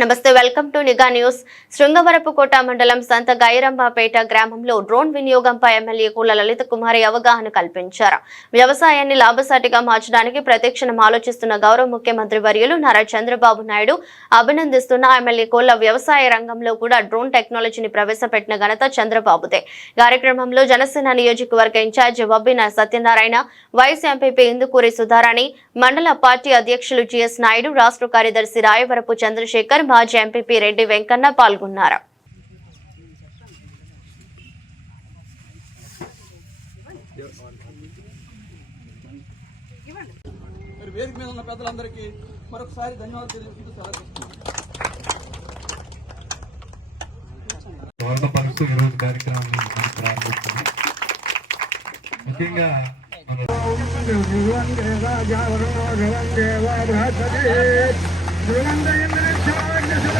నమస్తే welcome to Nigha news Srungavarapu Kota మండలం సంత గైరంబాపేట గ్రామంలో డ్రోన్ వినియోగంపై ఎమ్మెల్యే కూల లలిత కుమారి అవగాహన కల్పించారు వ్యవసాయాన్ని లాభసాటిగా మార్చడానికి ప్రతిక్షణం ఆలోచిస్తున్న గౌరవ ముఖ్యమంత్రి వర్యులు నారా చంద్రబాబు నాయుడు అభినందిస్తున్న ఎమ్మెల్యే కూల వ్యవసాయ రంగంలో కూడా డ్రోన్ టెక్నాలజీని ప్రవేశపెట్టిన ఘనత చంద్రబాబుదే కార్యక్రమంలో జనసేన నియోజకవర్గ in charge Vabbina Satyanarayana vice MPP Indukuri Sudharani మండల పార్టీ అధ్యక్షులు జిఎస్ నాయుడు రాష్ట్ర కార్యదర్శి రాయవరపు చంద్రశేఖర్ కుమార్ మాజీ ఎంపీపీ రెడ్డి వెంకన్న పాల్గొన్నారు ముఖ్యంగా దేవ దేవ మనం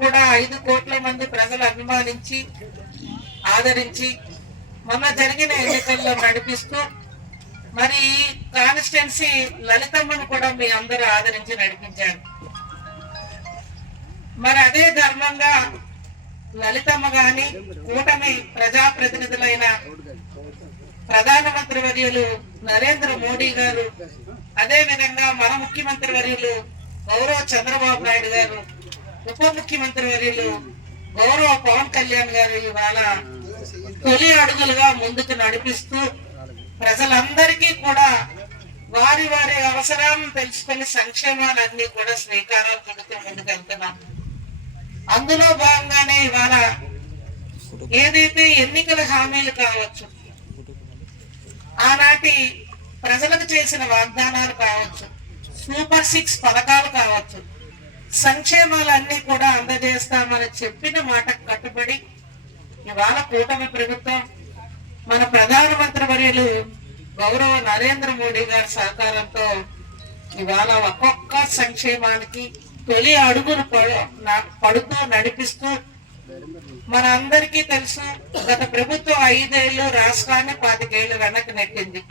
కూడా ఐదు కోట్ల మంది ప్రజలు అభిమానించి ఆదరించి మొన్న జరిగిన ఎన్నికల్లో నడిపిస్తూ మరి కాన్స్టెన్సీ లలితమ్మను కూడా మీ అందరూ ఆదరించి నడిపించారు మరి అదే ధర్మంగా లలితమ్మ గాని కూటమి ప్రజాప్రతినిధులైన ప్రధానమంత్రి వర్యులు నరేంద్ర మోడీ గారు అదే విధంగా మన ముఖ్యమంత్రి వర్యులు గౌరవ చంద్రబాబు నాయుడు గారు ఉప ముఖ్యమంత్రి వర్యులు గౌరవ పవన్ కళ్యాణ్ గారు ఇవాళ తొలి అడుగులుగా ముందుకు నడిపిస్తూ ప్రజలందరికీ కూడా వారి వారి అవసరాలను తెలుసుకుని సంక్షేమాలన్నీ కూడా స్వీకారం చుడుతూ ముందుకెళ్తున్నాం అందులో భాగంగానే ఇవాళ ఏదైతే ఎన్నికల హామీలు కావచ్చు ఆనాటి ప్రజలకు చేసిన వాగ్దానాలు కావచ్చు సూపర్ సిక్స్ పథకాలు కావచ్చు సంక్షేమాలన్నీ కూడా అందజేస్తామని చెప్పిన మాటకు కట్టుబడి ఇవాళ కూటమి ప్రభుత్వం మన ప్రధానమంత్రి వర్యులు గౌరవ నరేంద్ర మోడీ గారి సహకారంతో ఇవాళ ఒక్కొక్క సంక్షేమానికి తొలి అడుగులు పడుతూ నడిపిస్తూ మన అందరికీ తెలుసు గత ప్రభుత్వం ఐదేళ్లు రాష్ట్రాన్ని పాతికేళ్లు వెనక్కి నెట్టింది